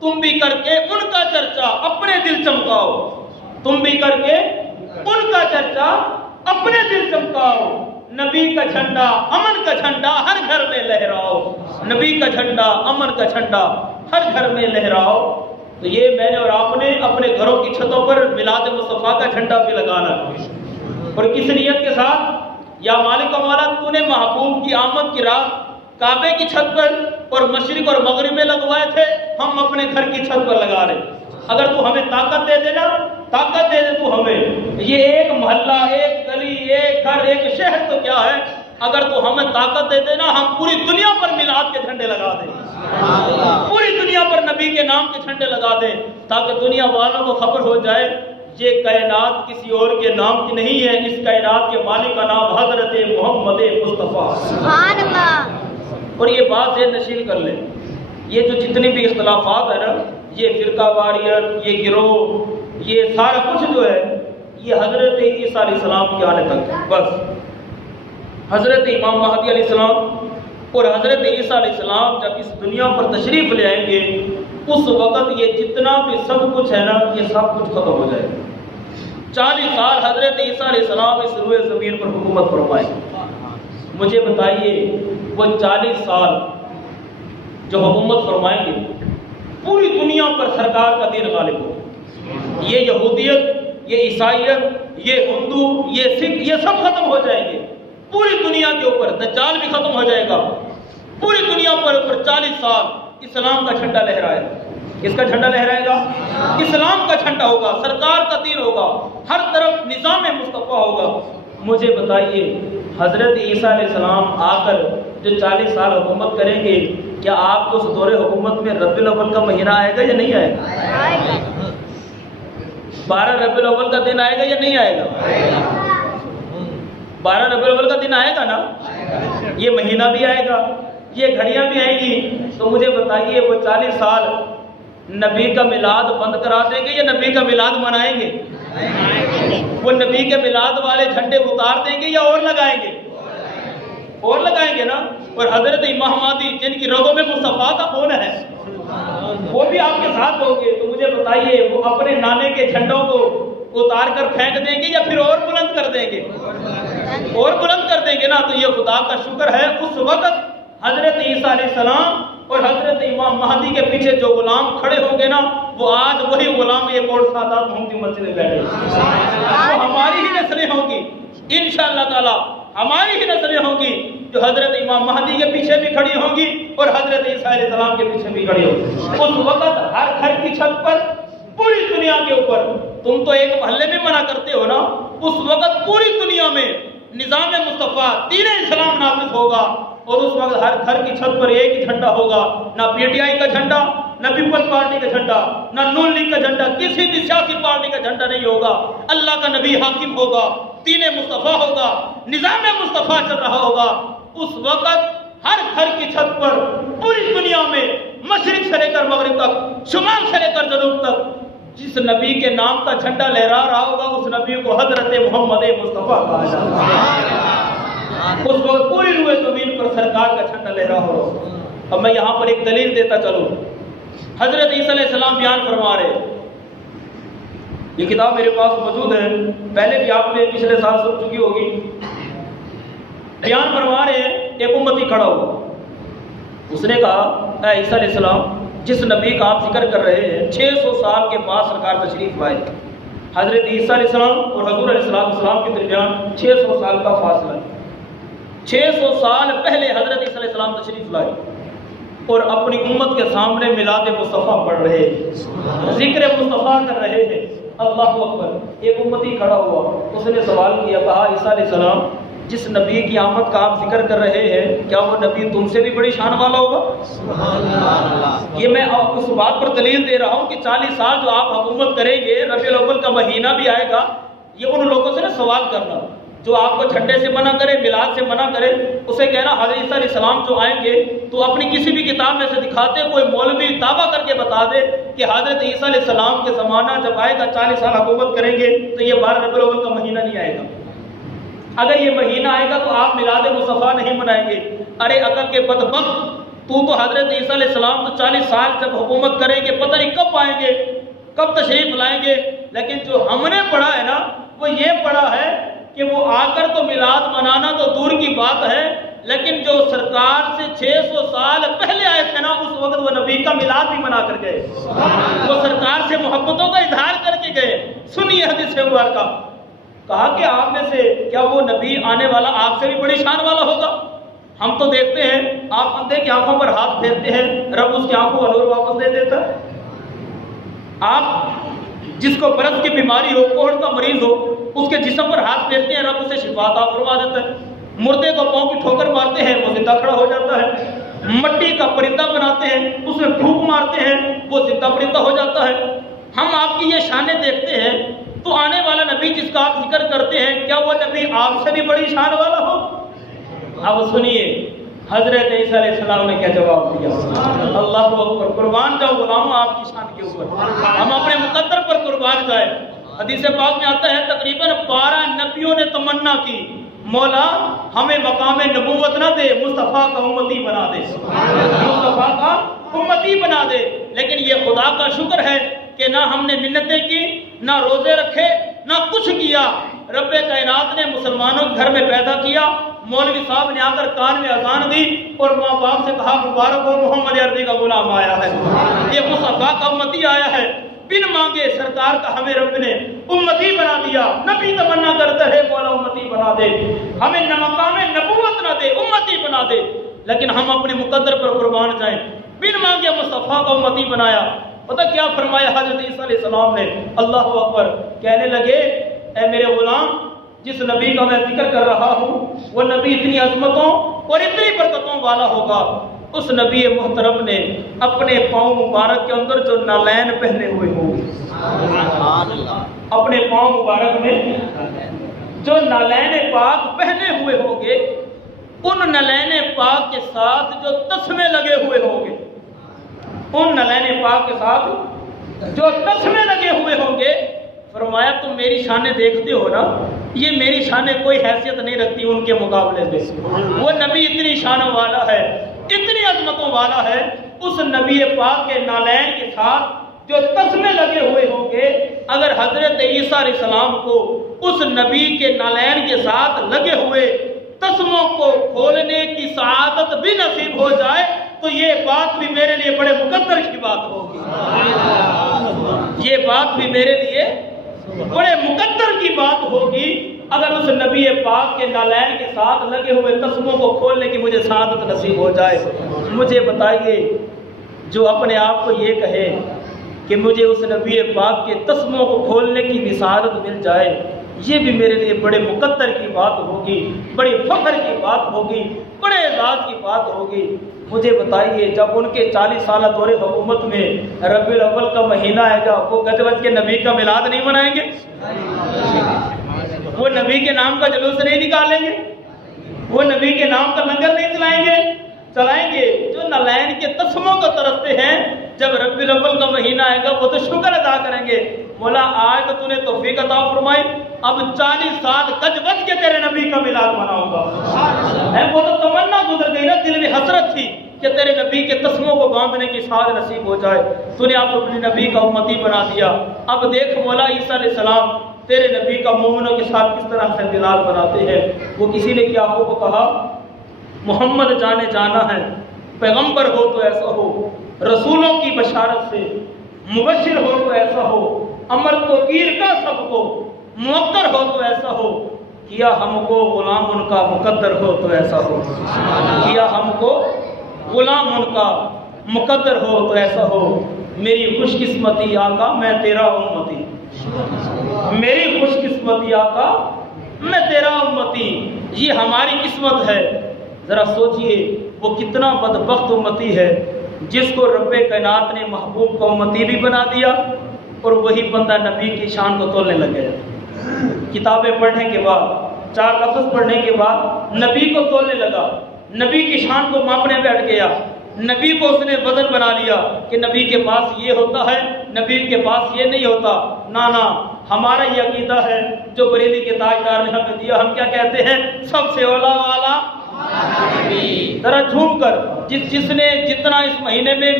تم بھی کر کے ان کا چرچا اپنے دل چمکاؤ، تم بھی کر کے ان کا چرچا اپنے دل چمکاؤ، نبی کا جھنڈا امن کا جھنڈا ہر گھر میں لہراؤ، نبی کا جھنڈا امن کا جھنڈا ہر گھر میں لہراؤ۔ تو یہ میں نے اور آپ نے اپنے گھروں کی چھتوں پر میلاد مصطفیٰ کا جھنڈا بھی لگانا ہے، اور کس نیت کے ساتھ؟ یا مالک و مولا تو نے محبوب کی آمد کی رات کعبے کی چھت پر اور مشرق اور مغرب میں لگوائے تھے، ہم اپنے گھر کی چھت پر لگا رہے۔ اگر تو ہمیں طاقت دے دے نا، طاقت دے دے تو ہمیں، یہ ایک محلہ، ایک گلی، ایک گھر، ایک شہر تو کیا ہے، اگر تو ہمیں طاقت دے دے نا، ہم پوری دنیا پر میلاد کے جھنڈے لگا دیں، پوری دنیا پر نبی کے نام کے جھنڈے لگا دیں، تاکہ دنیا والوں کو خبر ہو جائے یہ کائنات کسی اور کے نام کی نہیں ہے، اس کائنات کے مالک کا نام حضرت محمد مصطفیٰ۔ سبحان اللہ۔ اور یہ بات ذہن نشین کر لیں، یہ جو جتنے بھی اختلافات ہیں نا، یہ فرقہ واریت، یہ گروہ، یہ سارا کچھ جو ہے یہ حضرت عیسیٰ علیہ السلام کے آنے تک ہے۔ بس حضرت امام مہدی علیہ السلام اور حضرت عیسیٰ علیہ السلام جب اس دنیا پر تشریف لے آئیں گے، اس وقت یہ جتنا بھی سب کچھ ہے نا، یہ سب کچھ ختم ہو جائے گا۔ 40 سال حضرت عیسیٰ علیہ السلام اس روئے زمین پر حکومت فرمائے۔ مجھے بتائیے وہ 40 سال جو حکومت فرمائیں گے، پوری دنیا پر سرکار کا دین غالب ہو، یہ یہودیت، یہ عیسائیت، یہ ہندو، یہ سکھ، یہ سب ختم ہو جائیں گے پوری دنیا کے اوپر، دجال بھی ختم ہو جائے گا، پوری دنیا پر 40 سال اسلام کا جھنڈا لہرائے۔ کس کا جھنڈا لہرائے گا؟ اسلام کا جھنڈا ہوگا، سرکار کا دین ہوگا، ہر طرف نظام مصطفیٰ ہوگا۔ مجھے بتائیے حضرت عیسیٰ علیہ السلام آ کر جو 40 سال حکومت کریں گے، کیا آپ کو اس دور حکومت میں ربیع الاول کا مہینہ آئے گا یا نہیں آئے گا؟ 12 ربیع الاول کا دن آئے گا یا نہیں آئے گا؟ 12 ربیع الاول کا دن آئے گا نا؟ یہ مہینہ بھی آئے گا، یہ گھڑیاں بھی آئیں گی۔ تو مجھے بتائیے وہ 40 سال نبی کا میلاد بند کرا دیں گے یا نبی کا میلاد منائیں گے؟ وہ نبی کے میلاد والے جھنڈے اتار دیں گے یا اور لگائیں گے؟ اور لگائیں گے نا۔ اور حضرت امام مہدی جن کی رگوں میں مصطفیٰ کا خون ہے، وہ بھی آپ کے ساتھ ہوں گے۔ تو مجھے بتائیے وہ اپنے نانے کے جھنڈوں کو اتار کر پھینک دیں گے یا پھر اور بلند کر دیں گے؟ اور بلند کر دیں گے نا۔ تو یہ خدا کا شکر ہے، اس وقت حضرت عیسیٰ علیہ السلام اور حضرت امام مہدی کے پیچھے جو غلام کھڑے ہوں گے نا، وہ آج وہی غلام ایک اور سادات محمدی مسجد میں بیٹھے، وہ ہماری ہی نسلیں ہوں گی انشاءاللہ تعالی، ہماری ہی نسلیں ہوں گی جو حضرت امام مہدی کے پیچھے بھی کھڑی ہوں گی اور حضرت عیسیٰ علیہ السلام کے پیچھے بھی کھڑی ہوں گی۔ اس وقت ہر گھر کی چھت پر، پوری دنیا کے اوپر، تم تو ایک محلے میں منع کرتے ہو نا، اس وقت پوری دنیا میں نظام مصطفیٰ دین اسلام نافذ ہوگا، اور اس وقت ہر گھر کی چھت پر ایک ہی جھنڈا ہوگا، نہ پی ٹی آئی کا جھنڈا، نہ پیپل پارٹی کا جھنڈا، نہ نون لیگ کا جھنڈا، کسی بھی سیاسی پارٹی کا جھنڈا نہیں ہوگا۔ اللہ کا نبی حاکم ہوگا، دین مصطفیٰ ہوگا، نظام مصطفیٰ چل رہا ہوگا۔ اس وقت ہر گھر کی چھت پر پوری دنیا میں مشرق سے لے کر مغرب تک، شمال سے لے کر جنوب تک، جس نبی کے نام کا جھنڈا لہرا رہا ہوگا اس نبی کو حضرت محمد مصطفیٰ کہا جاتا ہے۔ اس وقت پوری روئے زمین پر سرکار کا جھنڈا لہرا ہو۔ اب میں یہاں پر ایک دلیل دیتا چلوں۔ حضرت عیسیٰ علیہ السلام بیان فرما رہے، یہ کتاب میرے پاس موجود ہے، پہلے بھی آپ نے پچھلے سال سن چکی ہوگی۔ بیان فرما رہے ہیں، ایک امتی کھڑا ہوا، اس نے کہا اے عیسیٰ علیہ السلام، جس نبی کا آپ ذکر کر رہے ہیں 600 سال کے بعد سرکار تشریف لائے۔ حضرت عیسیٰ علیہ السلام اور حضور علیہ السلام کے درمیان 600 سال کا فاصلہ ہے۔ 600 سال پہلے حضرت عیسیٰ علیہ السلام تشریف لائے اور اپنی امت کے سامنے میلاد مصطفیٰ پڑھ رہے ہیں، ذکر مصطفیٰ کر رہے ہیں۔ اللہ اکبر۔ ایک امتی کھڑا ہوا، اس نے سوال کیا، کہا عیسیٰ علیہ السلام، جس نبی کی آمد کا آپ ذکر کر رہے ہیں، کیا وہ نبی تم سے بھی بڑی شان والا ہوگا؟ یہ میں اس بات پر دلیل دے رہا ہوں کہ 40 سال جو آپ حکومت کریں گے، ربیع الاول کا مہینہ بھی آئے گا، یہ ان لوگوں سے نا سوال کرنا جو آپ کو جھنڈے سے منع کرے، میلاد سے منع کرے، اسے کہنا حضرت عیسیٰ علیہ السلام جو آئیں گے تو اپنی کسی بھی کتاب میں سے دکھاتے، کوئی مولوی دعویٰ کر کے بتا دے کہ حضرت عیسیٰ علیہ السلام کے زمانہ جب آئے گا، 40 سال حکومت کریں گے، تو یہ 12 ربیع الاول کا مہینہ نہیں آئے گا۔ اگر یہ مہینہ آئے گا تو آپ میلاد مصطفیٰ نہیں منائیں گے۔ ارے عقل کے بدبخت، تو حضرت عیسیٰ علیہ السلام تو 40 سال جب حکومت کریں گے، پتہ نہیں کب آئیں گے، کب تشریف لائیں گے، لیکن جو ہم نے پڑھا ہے نا، وہ یہ پڑھا ہے کہ وہ آ کر تو میلاد منانا تو دور کی بات ہے، لیکن جو سرکار سے 600 سال پہلے آئے تھے نا، اس وقت وہ نبی کا میلاد بھی منا کر گئے، وہ سرکار سے محبتوں کا اظہار کر کے گئے۔ سنیے حدیث مبارکہ، کہا کہ آپ میں سے کیا وہ نبی آنے والا آپ سے بھی بڑی شان والا ہوگا؟ ہم تو دیکھتے ہیں آپ اندھے کی آنکھوں پر ہاتھ پھیرتے ہیں، رب اس کی آنکھوں کا نور واپس دے دیتا ہے۔ آپ جس کو برس کی بیماری ہو، کوڑ کا مریض ہو، اس کے جسم پر ہاتھ پھیرتے ہیں، رب اسے شفا عطا فرما دیتا ہے۔ مردے کو پاؤں کی ٹھوکر مارتے ہیں، وہ زندہ کھڑا ہو جاتا ہے۔ مٹی کا پرندہ بناتے ہیں، اس میں پھونک مارتے ہیں، وہ زندہ پرندہ ہو جاتا ہے۔ ہم آپ کی یہ شانیں دیکھتے ہیں، تو آنے والا نبی جس کا آپ ذکر کرتے ہیں، کیا وہ نبی آپ سے بھی بڑی شان والا ہو؟ اب سنیے حضرت عیسیٰ علیہ السلام نے کیا جواب دیا۔ اللہ اکبر، قربان جاؤ غلاموں آپ کی شان کے اوپر، ہم اپنے مقدر پر قربان جائیں۔ حدیث پاک میں آتا ہے تقریباً 12 نبیوں نے تمنا کی، مولا ہمیں مقام نبوت نہ دے، مصطفیٰ کا امتی بنا دے، مصطفیٰ کا امتی بنا دے۔ لیکن یہ خدا کا شکر ہے کہ نہ ہم نے منتیں کی، نہ روزے رکھے، نہ کچھ کیا۔ رب کائنات نے مسلمانوں کے گھر میں پیدا کیا، مولوی صاحب نے آ کر کان میں اذان دی اور ماں باپ سے کہا مبارک ہو محمد عربی کا غلام آیا ہے، یہ مصطفیٰ کا امتی آیا ہے۔ بن مانگے سرکار کا ہمیں رب نے امتی بنا دیا۔ نبی تمنا کرتا ہے مولا امتی بنا دے، ہمیں نہ مقام نبوت نہ دے، امتی بنا دے، لیکن ہم اپنے مقدر پر قربان جائیں۔ بن مانگے مصطفیٰ کا امتی بنایا۔ پتہ کیا فرمایا حضرت عیسیٰ علیہ السلام نے؟ اللہ اکبر، کہنے لگے اے میرے غلام، جس نبی کا میں ذکر کر رہا ہوں وہ نبی اتنی عظمتوں اور اتنی برکتوں والا ہوگا، اس نبی محترم نے اپنے پاؤں مبارک کے اندر جو نالین پہنے ہوئے ہوں گے، اپنے پاؤں مبارک میں جو نالین پاک پہنے ہوئے ہوں گے، ان نالین پاک کے ساتھ جو تسمے لگے ہوئے ہوں گے، ان نالین پاک کے ساتھ جو تسمے لگے ہوئے ہوں گے، فرمایا تم میری شانیں دیکھتے ہو نا، یہ میری شانیں کوئی حیثیت نہیں رکھتی ان کے مقابلے میں۔ وہ نبی اتنی شانوں والا ہے، اتنی عظمتوں والا ہے، اس نبی پاک کے نالین کے ساتھ جو تسمے لگے ہوئے ہوں گے، اگر حضرت عیسیٰ علیہ السلام کو اس نبی کے نالین کے ساتھ لگے ہوئے تسموں کو کھولنے کی سعادت بھی نصیب ہو جائے تو یہ بات بھی میرے لیے بڑے مقدر کی بات ہوگی، یہ بات بھی میرے لیے بڑے مقدر کی بات ہوگی اگر اس نبی پاک کے نالین کے ساتھ لگے ہوئے تسموں کو کھولنے کی مجھے سعادت نصیب ہو جائے۔ مجھے بتائیے، جو اپنے آپ کو یہ کہے کہ مجھے اس نبی پاک کے تسموں کو کھولنے کی بھی سعادت مل جائے، یہ بھی میرے لیے بڑے مقدر کی بات ہوگی، بڑی فخر کی بات ہوگی، بڑے اعزاز کی بات ہوگی۔ مجھے بتائیے، جب ان کے 40 سالہ دور حکومت میں ربیع الاول کا مہینہ آئے گا، وہ گج بج کے نبی کا میلاد نہیں منائیں گے؟ وہ نبی کے نام کا جلوس نہیں نکالیں گے؟ وہ نبی کے نام کا لنگر نہیں چلائیں گے؟ چلائیں گے۔ جو نالین کے تسموں کو ترستے ہیں، جب ربیع الاول کا مہینہ آئے گا وہ تو شکر ادا کریں گے، مولا آج تو نے توفیق عطا فرمائی، اب 40 سال گج بج کے تیرے نبی کا میلاد مناؤں گا۔ وہ تو تمنا گزر گئی نا، دل میں حسرت تھی کہ تیرے نبی کے تسموں کو باندھنے کی سعادت نصیب ہو جائے، تو نے آپ اپنے نبی کا امتی بنا دیا۔ اب دیکھ مولا عیسیٰ علیہ السلام تیرے نبی کا مومنوں کے ساتھ کس طرح سے ملاد بناتے ہیں۔ وہ کسی نے کیا کو کہا، محمد جانے جانا ہے، پیغمبر ہو تو ایسا ہو، رسولوں کی بشارت سے مبشر ہو تو ایسا ہو، امر تو پیر کا سب کو مؤثر ہو تو ایسا ہو، کیا ہم کو غلام ان کا مقدر ہو تو ایسا ہو، کیا ہم کو غلام ان کا مقدر ہو تو ایسا ہو۔ میری خوش قسمتی آقا میں تیرا امتی، میری خوش قسمتی آقا میں تیرا امتی، یہ ہماری قسمت ہے۔ ذرا سوچئے وہ کتنا بدبخت امتی ہے جس کو رب کائنات نے محبوب کو امتی بھی بنا دیا اور وہی بندہ نبی کی شان کو تولنے لگے۔ کتابیں پڑھنے کے بعد، 4 لفظ پڑھنے کے بعد نبی کو تولنے لگا، نبی کی شان کو ماپنے بیٹھ گیا، نبی کو اس نے وزن بنا لیا کہ نبی کے پاس یہ ہوتا ہے، نبی کے پاس یہ نہیں ہوتا۔ نا، ہمارا یہ عقیدہ ہے جو بریلی کے تاجدار نے ہمیں دیا۔ ہم کیا کہتے ہیں؟ سب سے اولا والا ذرا جھوم کر، جس نے جتنا اس مہینے میں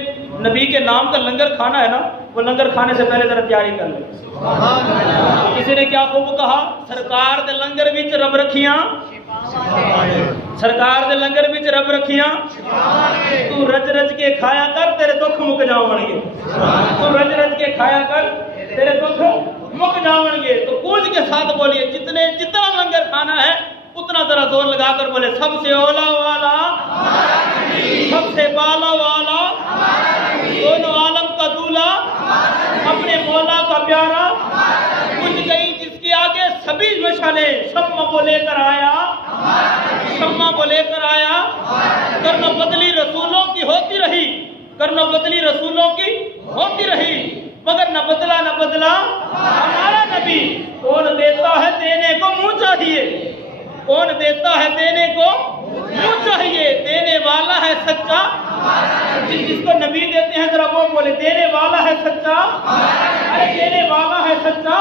نبی کے نام کا لنگر کھانا ہے نا، وہ لنگر کھانے سے پہلے ذرا تیاری کر لے۔ کسی نے کیا خوب کہا، سرکار دے لنگر وچ رب رکھیاں، سرکار دے لنگر وچ رب رکھیاں، تو رج رج کے کھایا کر تیرے دکھ مک جاون گے، تو رج رج کے کھایا کر تیرے دکھ مک جاون گے۔ تو گونج کے ساتھ بولیے، جتنا لنگر کھانا ہے اتنا ذرا زور لگا کر بولے، سب سے اولا والا، سب سے بالا والا، دونوں عالم کا دولہ، اپنے مولا کا پیارا، بجھ گئی جس کے آگے سبھی مشعلیں، شمع کو لے کر آیا، شمع کو لے کر آیا، کرنا بدلی رسولوں کی ہوتی رہی، کرنا بدلی رسولوں کی ہوتی رہی، مگر نہ بدلا ہمارا نبی۔ کون دیتا ہے دینے کو منہ چاہیے، کون دیتا ہے دینے کو منہ چاہیے، دینے والا ہے سچا، جس کو نبی دیتے ہیں ذرا وہ بولے، دینے والا ہے سچا، ارے دینے والا ہے سچا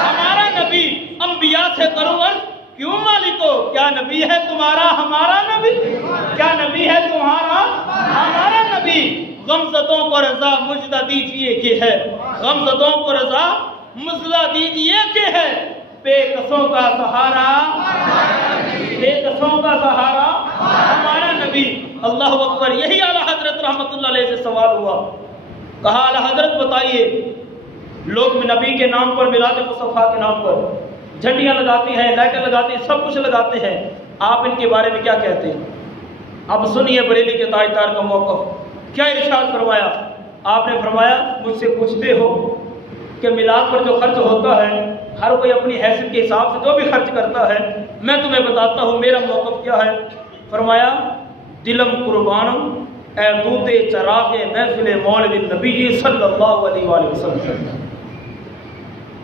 ہمارا نبی۔ انبیاء سے کرو عرض کیوں مالکو، کیا نبی ہے تمہارا ہمارا نبی، کیا نبی ہے تمہارا ہمارا نبی۔ غمزدوں کو رضا مجدہ دیجئے کہ ہے، غمزدوں کو رضا مجدہ دیجئے کہ ہے، بے کسوں کا سہارا، بے کسوں کا سہارا ہمارا نبی۔ اللہ اکبر۔ یہی اعلیٰ حضرت رحمت اللہ علیہ سے سوال ہوا، کہا اعلیٰ حضرت بتائیے، لوگ نبی کے نام پر، میلاد مصطفیٰ کے نام پر جھنڈیاں لگاتے ہیں، لائٹیں لگاتے ہیں، سب کچھ لگاتے ہیں، آپ ان کے بارے میں کیا کہتے ہیں؟ اب سنیے بریلی کے تاجدار کا موقف، کیا ارشاد فرمایا، آپ نے فرمایا مجھ سے پوچھتے ہو کہ میلاد پر جو خرچ ہوتا ہے ہر کوئی اپنی حیثیت کے حساب سے جو بھی خرچ کرتا ہے، میں تمہیں بتاتا ہوں میرا موقف کیا ہے۔ فرمایا دلم قربانم اے دودھ چراغ محفل مولد نبی صلی اللہ علیہ وآلہ وسلم۔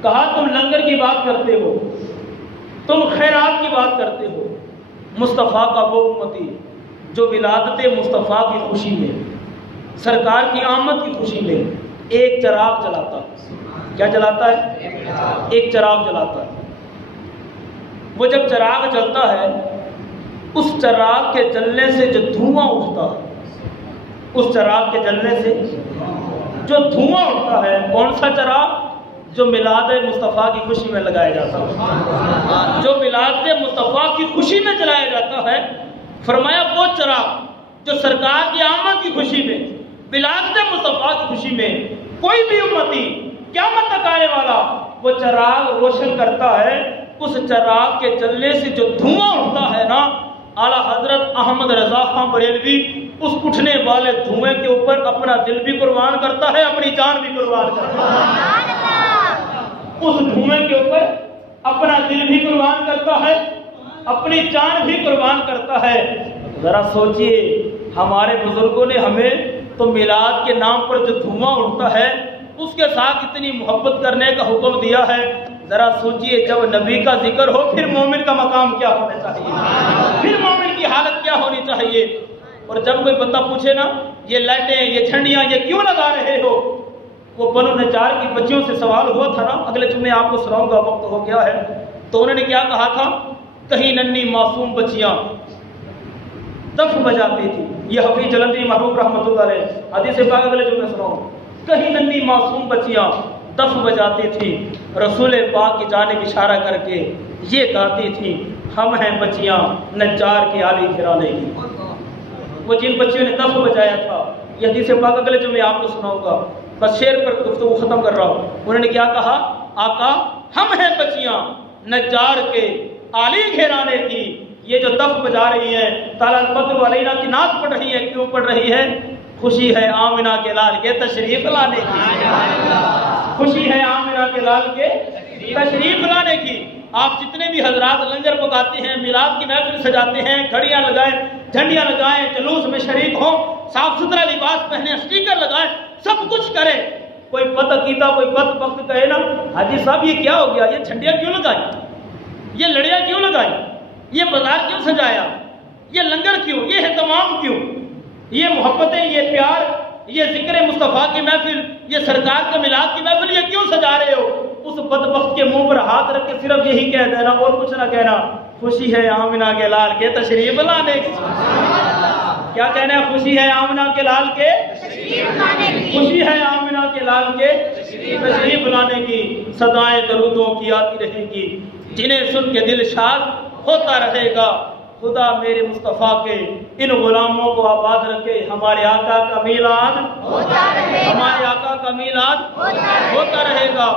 کہا تم لنگر کی بات کرتے ہو، تم خیرات کی بات کرتے ہو، مصطفیٰ کا وہ امتی جو ولادت مصطفیٰ کی خوشی میں، سرکار کی آمد کی خوشی میں ایک چراغ جلاتا ہے۔ کیا جلاتا ہے؟ ایک چراغ جلاتا ہے۔ وہ جب چراغ جلتا ہے، اس چراغ کے جلنے سے جو دھواں اٹھتا ہے، اس چراغ کے جلنے سے جو دھواں اٹھتا ہے، کون سا چراغ؟ جو میلاد مصطفیٰ کی خوشی میں لگایا جاتا ہے، جو میلاد مصطفیٰ کی خوشی میں جلایا جاتا ہے۔ فرمایا وہ چراغ جو سرکار کی آمد کی خوشی میں، ولادت مصطفیٰ کی خوشی میں کوئی بھی امتی قیامت تک آنے والا وہ چراغ روشن کرتا ہے، اس چراغ کے جلنے سے جو دھواں اٹھتا ہے نا، اعلیٰ حضرت احمد رضا خان بریلوی اس اٹھنے والے دھوئیں کے اوپر اپنا دل بھی قربان کرتا ہے، اپنی جان بھی قربان کرتا ہے۔ اس دھوئیں کے اوپر اپنا دل بھی قربان کرتا ہے، اپنی جان بھی قربان کرتا ہے۔ ذرا سوچئے، ہمارے بزرگوں نے ہمیں تو میلاد کے نام پر جو دھواں اٹھتا ہے اس کے ساتھ اتنی محبت کرنے کا حکم دیا ہے۔ ذرا سوچئے، جب نبی کا ذکر ہو پھر مومن کا مقام کیا ہونا چاہیے، پھر مومن کی حالت کیا ہونی چاہیے۔ اور جب کوئی بندہ پوچھے نا یہ لائٹیں، یہ جھنڈیاں یہ کیوں لگا رہے ہو، وہ بنو نجار کی بچیوں سے سوال ہوا تھا نا، اگلے جمعے آپ کو سناؤں گا، وقت ہو گیا ہے۔ تو انہوں نے کیا کہا تھا؟ کہیں ننھی معصوم بچیاں دف بجاتی تھی۔ یہ حفیظ جلندی محروب رحمۃ اللہ علیہ حدیث پاک اگلے جمعے سناؤں۔ کہیں ننھی معصوم بچیاں دف بجاتی تھی، رسول پاک کی جانب اشارہ کر کے یہ گاتی تھی، ہم ہیں بچیاں نجار کے عالی گھرانے کی۔ وہ جن بچیوں نے دف بجایا تھا، یہ حدیث پاک اگلے جمعے آپ کو سناؤں گا، بس شعر پر گفتگو ختم کر رہا ہوں۔ انہوں نے کیا کہا؟ آقا ہم ہیں بچیاں نجار کے عالی گھرانے کی، یہ جو دف بجا رہی ہیں، تعالیٰ البدر علینا کی نعت پڑھ رہی ہے، کیوں پڑھ رہی ہے؟ خوشی ہے آمنہ کے لال کے تشریف لانے کی، خوشی ہے آمنہ کے لال کے تشریف لانے کی۔ آپ جتنے بھی حضرات لنگر پکاتے ہیں، میلاد کی محفل سجاتے ہیں، گھڑیاں لگائیں، جھنڈیاں لگائیں، جلوس میں شریک ہوں، صاف ستھرا لباس پہنے، اسٹیکر لگائیں، سب کچھ کریں۔ کوئی بدعقیدہ کوئی بدبخت کہے نا حاجی صاحب یہ کیا ہو گیا، یہ جھنڈیاں کیوں لگائیں، یہ لڑیاں کیوں لگائیں، یہ بازار کیوں سجایا، یہ لنگر کیوں، یہ اہتمام کیوں، یہ محبتیں، یہ پیار، یہ ذکر مصطفیٰ کی محفل، یہ سرکار کے میلاد کی محفل یہ کیوں سجا رہے ہو؟ اس بدبخت کے منہ پر ہاتھ رکھ کے صرف یہی کہہ دینا اور کچھ نہ کہنا، خوشی ہے آمنہ کے لال کے تشریف لانے کی۔ کیا کہنا ہے؟ خوشی ہے آمنہ کے لال کے خوشی ہے آمنہ کے لال کے تشریف لانے کی۔ صدائیں درودوں کی آتی رہے گی، جنہیں سن کے دل شاد ہوتا رہے گا۔ خدا میرے مصطفیٰ کے ان غلاموں کو آباد رکھے، ہمارے آقا کا میلاد ہمارے آقا کا میلاد ہوتا رہے گا۔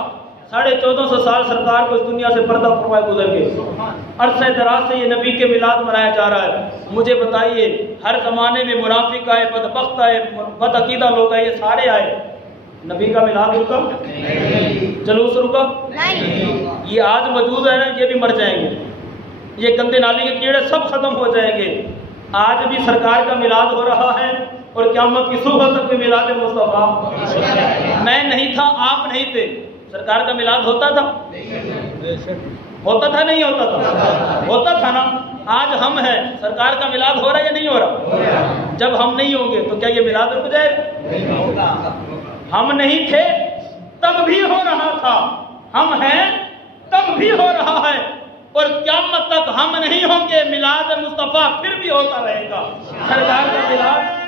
1450 سال سرکار کو اس دنیا سے پردہ فرمائے گزر گئے، عرصہ دراز سے یہ نبی کے میلاد منایا جا رہا ہے۔ مجھے بتائیے، ہر زمانے میں منافق آئے، بدبخت آئے، بدعقیدہ لوگ آئے، یہ سارے آئے، نبی کا میلاد رکا؟ جلوس رکا؟ یہ آج موجود ہے نا، یہ بھی مر جائیں گے، یہ گندے نالی کے کیڑے سب ختم ہو جائیں گے۔ آج بھی سرکار کا میلاد ہو رہا ہے اور قیامت کی صبح تک بھی میلاد مصطفیٰ۔ میں نہیں تھا، آپ نہیں تھے، سرکار کا میلاد ہوتا تھا؟ ہوتا تھا نہیں ہوتا تھا؟ ہوتا تھا نا۔ آج ہم ہیں، سرکار کا میلاد ہو رہا ہے یا نہیں ہو رہا؟ جب ہم نہیں ہوں گے تو کیا یہ میلاد رک جائے گا؟ ہم نہیں تھے تب بھی ہو رہا تھا، ہم ہیں تب بھی ہو رہا ہے، اور قیامت تک ہم نہیں ہوں گے، میلاد مصطفیٰ پھر بھی ہوتا رہے گا۔ سرکار کا میلاد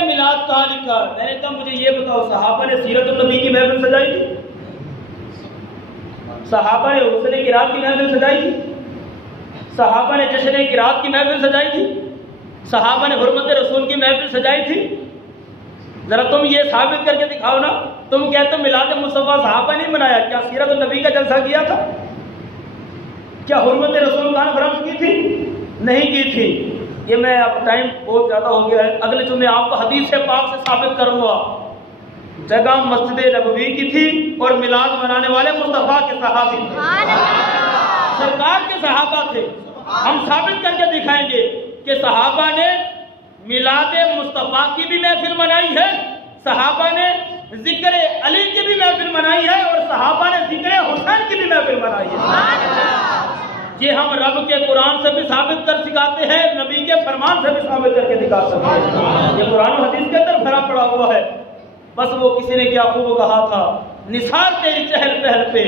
میلاد کہا صحابہ نے سیرت النبی کی محفل سجائی تھی، صحابہ نے حسن قرات کی محفل سجائی تھی، صحابہ نے جشن قرات کی محفل سجائی تھی، صحابہ نے حرمت رسول کی محفل سجائی تھی۔ ذرا تم یہ ثابت کر کے دکھاؤ نا، تم کہتے ہو میلاد مصطفیٰ صحابہ نہیں منایا، کیا سیرت النبی کا جلسہ کیا تھا؟ کیا حرمت رسول کانفرنس کی تھی؟ نہیں کی تھی۔ یہ میں اب ٹائم بہت زیادہ ہو گیا ہے، اگلے جمعے آپ کو حدیث پاک سے ثابت کروں گا۔ جگہ مسجد نبوی کی تھی اور میلاد منانے والے مصطفیٰ کے صحابی تھے، سرکار کے صحابہ تھے۔ ہم ثابت کر کے دکھائیں گے کہ صحابہ نے میلاد مصطفیٰ کی بھی محفل منائی ہے، صحابہ نے ذکر علی کی بھی محفل منائی ہے، اور صحابہ نے ذکر حسین کی بھی محفل منائی ہے۔ یہ ہم رب کے قرآن سے بھی ثابت کر سکھاتے ہیں، نبی کے فرمان سے بھی ثابت کر کے دکھا سکتے ہیں۔ یہ قرآن و حدیث کے اندر بھرا پڑا ہوا ہے۔ بس وہ کسی نے کیا خوب کہا تھا، نثار تیری چہل پہل پہ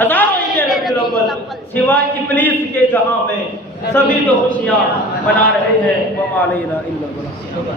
ہزاروں عید ربیع الاول، سوائے ابلیس کے جہاں میں سبھی تو خوشیاں منا رہے ہیں۔ وما علینا الا البلاغ۔